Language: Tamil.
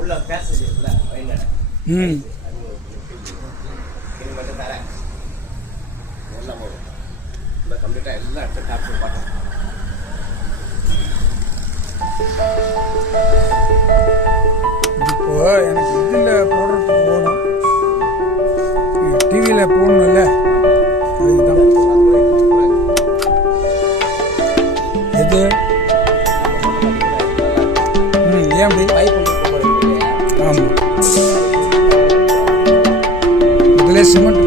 உள்ள பேசேஜ் இருக்குல்ல வயல்ல இது மட்டும் தரேன் எல்லாம் போடும் இந்த கம்ப்ளீட்டாக எல்லாம் எடுத்து டாப்ஸ் பார்த்தேன். இப்போ எனக்கு இதில் போடுறதுக்கு போகணும், டிவியில் போடணும்ல, அதுதான் எது ஏன் அப்படி பைப் ஆமாம் இதில் சிமெண்ட்